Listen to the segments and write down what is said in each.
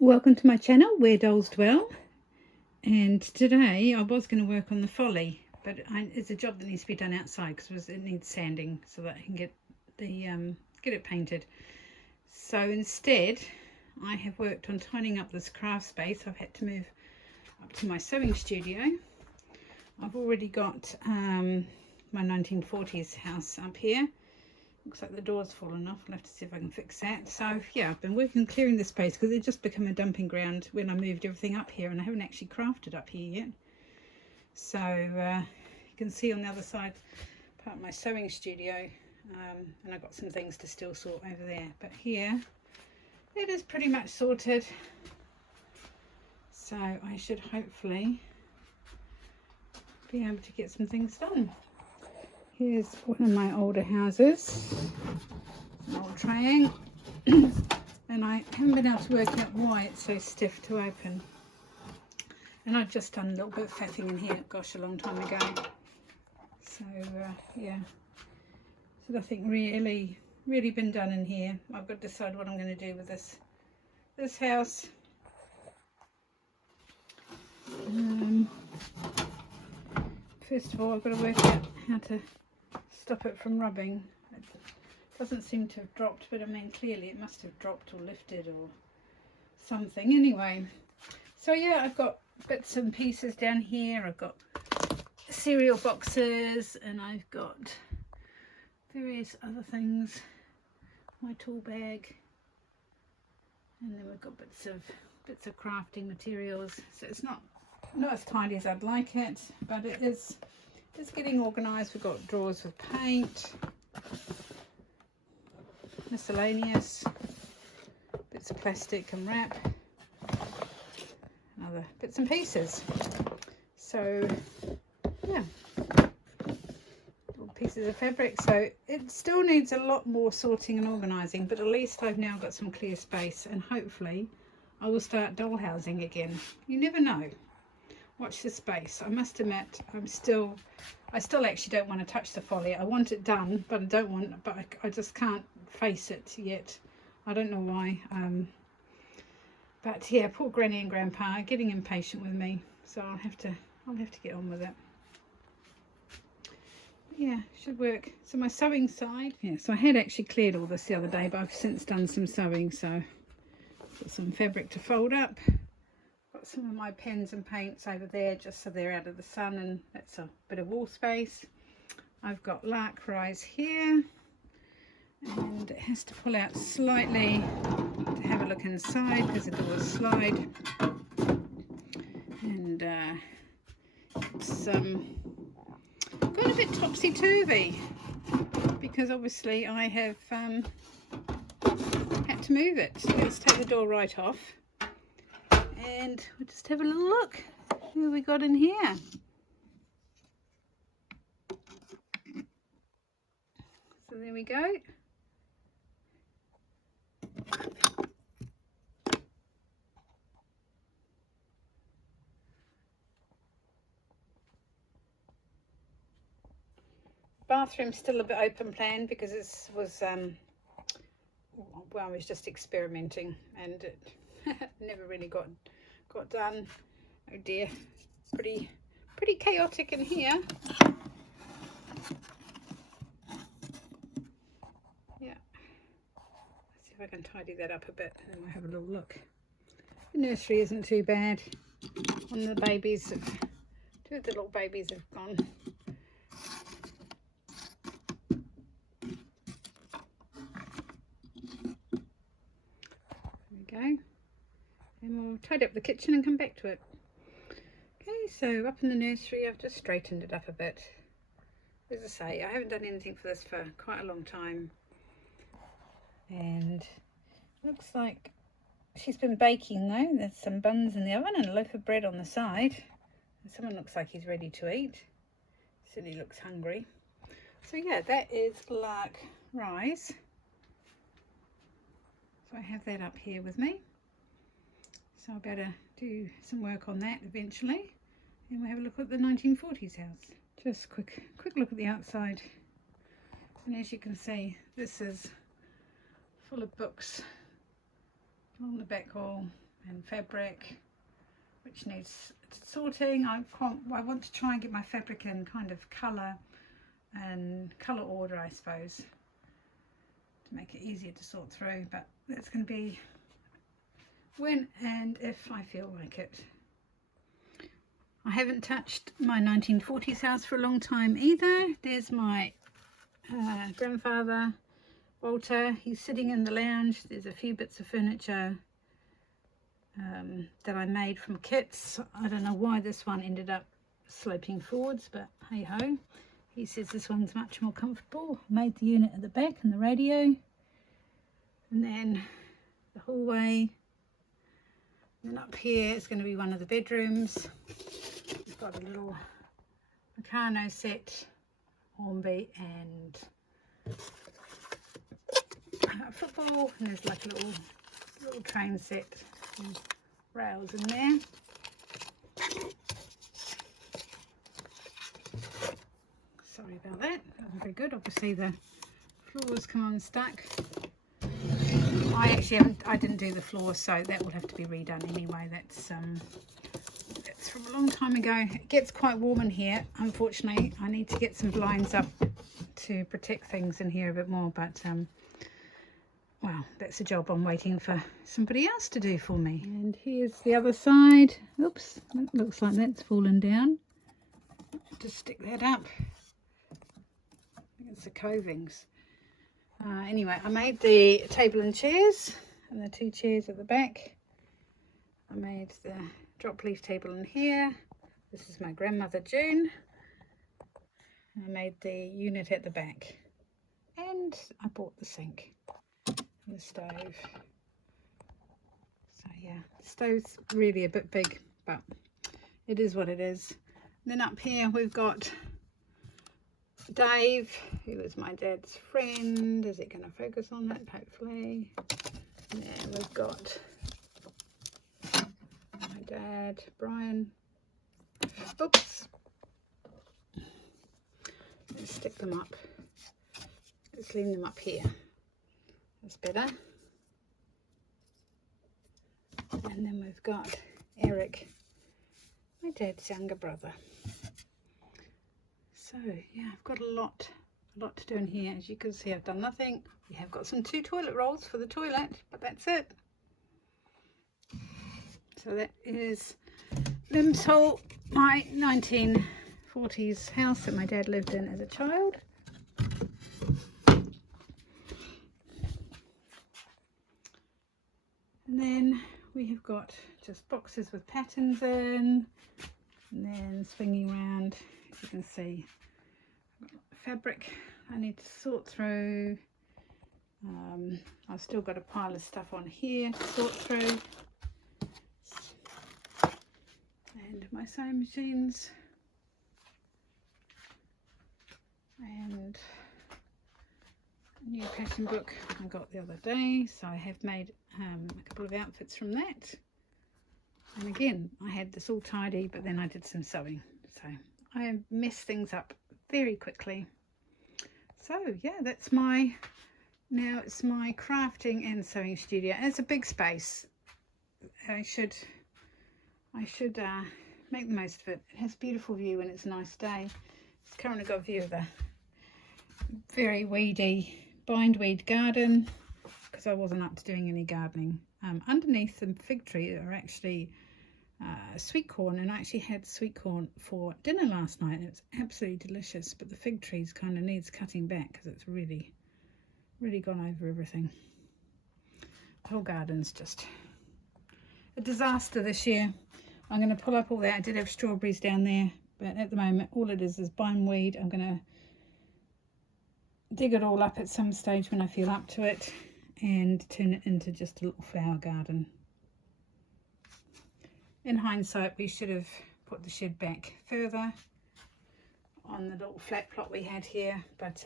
Welcome to my channel where dolls dwell, and today I was going to work on the folly, but it's a job that needs to be done outside because it needs sanding so that I can get it painted. So instead I have worked on tidying up this craft space. I've had to move up to my sewing studio. I've already got my 1940s house up here. Looks like the door's fallen off. I'll have to see if I can fix that. So yeah, I've been working on clearing the space because it just become a dumping ground when I moved everything up here, and I haven't actually crafted up here yet. So you can see on the other side part of my sewing studio, and I've got some things to still sort over there. But here it is pretty much sorted. So I should hopefully be able to get some things done. Here's one of my older houses, an old triangle, and I haven't been able to work out why it's so stiff to open. And I've just done a little bit of faffing in here, gosh, a long time ago. So yeah, so nothing really been done in here. I've got to decide what I'm going to do with this house. First of all, I've got to work out how to stop it from rubbing. It doesn't seem to have dropped, but I mean clearly it must have dropped or lifted or something. Anyway, so yeah, I've got bits and pieces down here. I've got cereal boxes and I've got various other things, my tool bag, and then we've got bits of crafting materials. So it's not as tidy as I'd like it, but it is getting organised. We've got drawers with paint, miscellaneous bits of plastic and wrap, and other bits and pieces. So yeah, little pieces of fabric. So it still needs a lot more sorting and organising, but at least I've now got some clear space, and hopefully I will start dollhousing again. You never know. Watch the space. I must admit, I still actually don't want to touch the folly. I want it done, but I just can't face it yet. I don't know why. But yeah, poor Granny and Grandpa are getting impatient with me, so I'll have to get on with it. Yeah, should work. So my sewing side, yeah, so I had actually cleared all this the other day, but I've since done some sewing, so got some fabric to fold up. Got some of my pens and paints over there just so they're out of the sun, and that's a bit of wall space. I've got Lark here, and it has to pull out slightly to have a look inside because the doors slide, and it's got a bit topsy-turvy because obviously I have had to move it. So let's take the door right off. And we'll just have a little look who we got in here. So there we go. Bathroom's still a bit open plan because this was well, I was just experimenting and it never really got done. Oh dear, pretty chaotic in here. Yeah, let's see if I can tidy that up a bit and then we'll have a little look. The nursery isn't too bad. One of the babies, two of the little babies have gone. There we go. And we'll tidy up the kitchen and come back to it. Okay, so up in the nursery I've just straightened it up a bit. As I say, I haven't done anything for this for quite a long time, and looks like she's been baking though. There's some buns in the oven and a loaf of bread on the side. And someone looks like he's ready to eat. Certainly looks hungry. So yeah, that is Lark Rise. So I have that up here with me. So I better do some work on that eventually. And we'll have a look at the 1940s house. Just a quick look at the outside. And as you can see, this is full of books along the back wall. and fabric, which needs sorting. I want to try and get my fabric in kind of colour and colour order, I suppose, to make it easier to sort through, but that's going to be when and if I feel like it. I haven't touched my 1940s house for a long time either. There's my grandfather, Walter. He's sitting in the lounge. There's a few bits of furniture that I made from kits. I don't know why this one ended up sloping forwards, but hey ho. He says this one's much more comfortable. Made the unit at the back and the radio, and then the hallway. And then up here is going to be one of the bedrooms. We've got a little Meccano set, Hornby and football, and there's like a little train set and rails in there. Sorry about that, that wasn't very good. Obviously the floors come unstuck. I didn't do the floor, so that will have to be redone anyway. That's from a long time ago. It gets quite warm in here, unfortunately. I need to get some blinds up to protect things in here a bit more, but well, that's a job I'm waiting for somebody else to do for me. And here's the other side. Oops, that looks like that's fallen down. Just stick that up. I think it's the covings. Anyway, I made the table and chairs and the two chairs at the back. I made the drop leaf table in here. This is my grandmother June. I made the unit at the back, and I bought the sink and the stove. So yeah, the stove's really a bit big, but it is what it is. And then up here we've got Dave, who was my dad's friend. Is it going to focus on that? Hopefully. And then we've got my dad, Brian. Oops. Let's stick them up. Let's leave them up here. That's better. And then we've got Eric, my dad's younger brother. So yeah, I've got a lot to do in here. As you can see, I've done nothing. We have got some 2 toilet rolls for the toilet, but that's it. So that is Limsall, my 1940s house that my dad lived in as a child. And then we have got just boxes with patterns in, and then swinging around, as you can see, fabric I need to sort through. I've still got a pile of stuff on here to sort through, and my sewing machines, and a new pattern book I got the other day, so I have made a couple of outfits from that. And again, I had this all tidy, but then I did some sewing, so I mess things up very quickly. So yeah, that's now it's my crafting and sewing studio, and it's a big space. I should make the most of it. It has a beautiful view and it's a nice day. It's currently got a view of the very weedy bindweed garden, because I wasn't up to doing any gardening. Underneath the fig tree are actually sweet corn, and I actually had sweet corn for dinner last night, and it's absolutely delicious, but the fig trees kind of needs cutting back because it's really gone over everything. The whole garden's just a disaster this year. I'm going to pull up all that. I did have strawberries down there, but at the moment all it is bindweed. I'm going to dig it all up at some stage when I feel up to it and turn it into just a little flower garden. In hindsight, we should have put the shed back further on the little flat plot we had here, but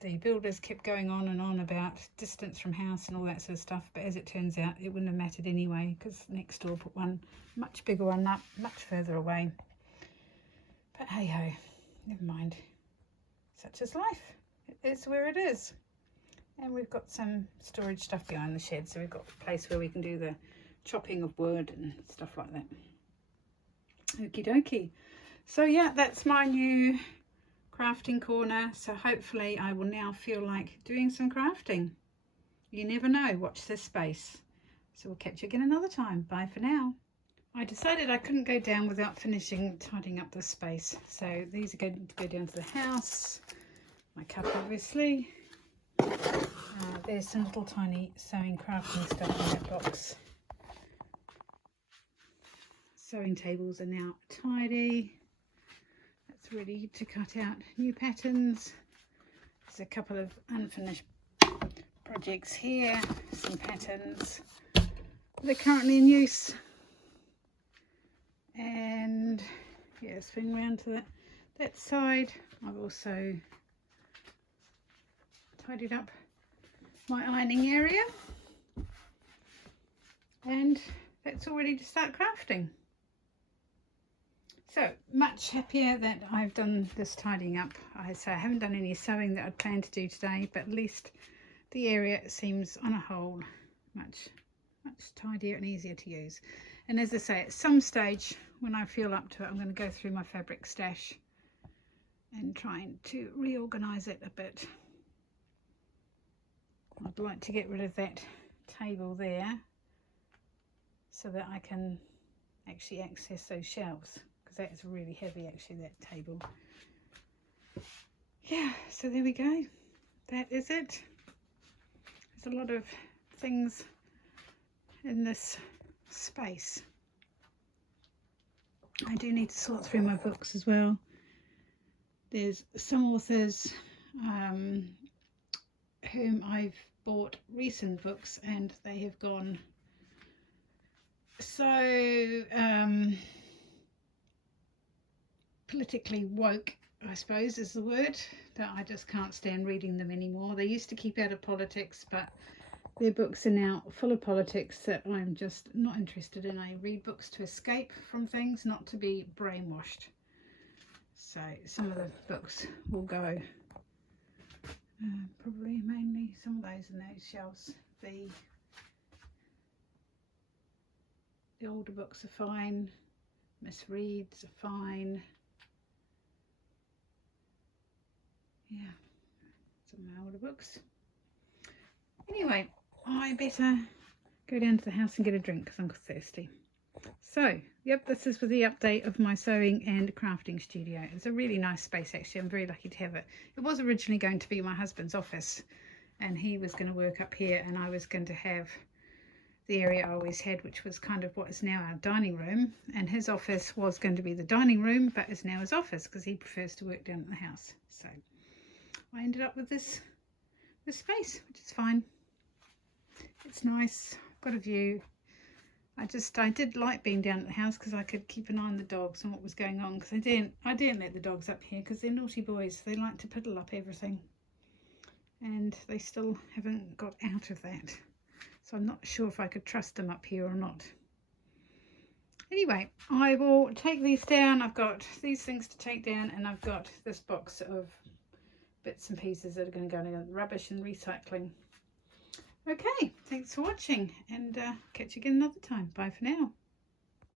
the builders kept going on and on about distance from house and all that sort of stuff, but as it turns out it wouldn't have mattered anyway, because next door put one much bigger one up much further away. But hey ho, never mind, such is life. It is where it is. And we've got some storage stuff behind the shed, so we've got a place where we can do the chopping of wood and stuff like that. Okie dokie. So yeah, that's my new crafting corner. So hopefully I will now feel like doing some crafting. You never know. Watch this space. So we'll catch you again another time. Bye for now. I decided I couldn't go down without finishing tidying up this space. So these are going to go down to the house. My cup, obviously. There's some little tiny sewing crafting stuff in that box. Sewing tables are now tidy. That's ready to cut out new patterns. There's a couple of unfinished projects here, some patterns that are currently in use. And yeah, swing around to that side. I've also tidied up my ironing area, and that's all ready to start crafting. So much happier that I've done this tidying up. I haven't done any sewing that I'd planned to do today, but at least the area seems on a whole much tidier and easier to use. And as I say, at some stage when I feel up to it, I'm going to go through my fabric stash and trying to reorganize it a bit. I'd like to get rid of that table there so that I can actually access those shelves, because that is really heavy actually, that table. Yeah, so there we go. That is it. There's a lot of things in this space. I do need to sort through my books as well. There's some authors whom I've bought recent books and they have gone so politically woke, I suppose is the word, that I just can't stand reading them anymore. They used to keep out of politics, but their books are now full of politics that I'm just not interested in. I read books to escape from things, not to be brainwashed. So some of the books will go. Probably mainly some of those in those shelves. The older books are fine. Misreads are fine. Yeah, some of my older books. Anyway, I better go down to the house and get a drink because I'm thirsty. So, yep, this is for the update of my sewing and crafting studio. It's a really nice space actually. I'm very lucky to have it. It was originally going to be my husband's office, and he was going to work up here, and I was going to have the area I always had, which was kind of what is now our dining room, and his office was going to be the dining room but is now his office because he prefers to work down at the house. So I ended up with this space, which is fine. It's nice, got a view. I did like being down at the house because I could keep an eye on the dogs and what was going on, because I didn't let the dogs up here because they're naughty boys. They like to piddle up everything, and they still haven't got out of that. So I'm not sure if I could trust them up here or not. Anyway, I will take these down. I've got these things to take down, and I've got this box of bits and pieces that are going to go in rubbish and recycling. Okay, thanks for watching, and catch you again another time. Bye for now.